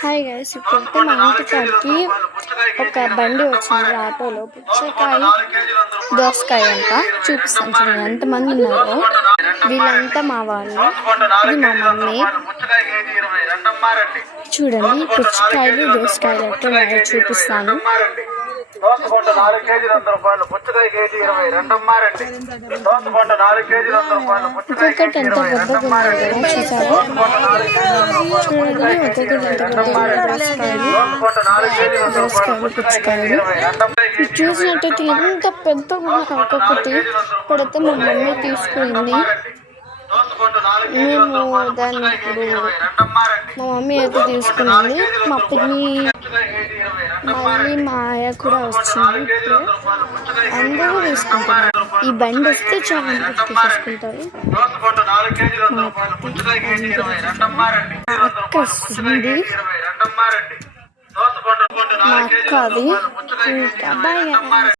Hi guys, ఇప్పుడైతే మా ఇంటికాడికి ఒక బండి వచ్చింది ఆటోలో. పుచ్చకాయ దోసకాయ అంట చూపిస్తాను. చూడండి ఎంతమంది ఉన్నారో. వీళ్ళంతా మా వాళ్ళు, ఇది మా మమ్మీ. చూడండి పుచ్చకాయలు దోసకాయలు ఎట్లా చూపిస్తాను. దోసకొండ 4 కేజీలు 100 రూపాయలు, పుచ్చకాయ కేజీ 20 రెండమ్మారండి. దోసకొండ 4 కేజీలు 100 రూపాయలు, పుచ్చకాయ కేజీ 20 రెండమ్మారండి. దోసకొండ 4 కేజీలు 100 రూపాయలు, పుచ్చకాయలు చూసినట్టయితే ఎంత పెద్దగా ఒక్కొక్కటి. ఇప్పుడైతే మా మమ్మీ తీసుకుంది. మేము దాన్ని ఇప్పుడు మా మమ్మీ అయితే తీసుకున్నది. మా పిన్ని మళ్ళీ మా ఆయ కూడా వచ్చింది. ఇప్పుడు అందరూ తీసుకుంటారు. ఈ బండి వస్తే చాలా తీసుకుంటారు. అక్క వస్తుంది, మా అక్క అది. ఇంకా బాయ్.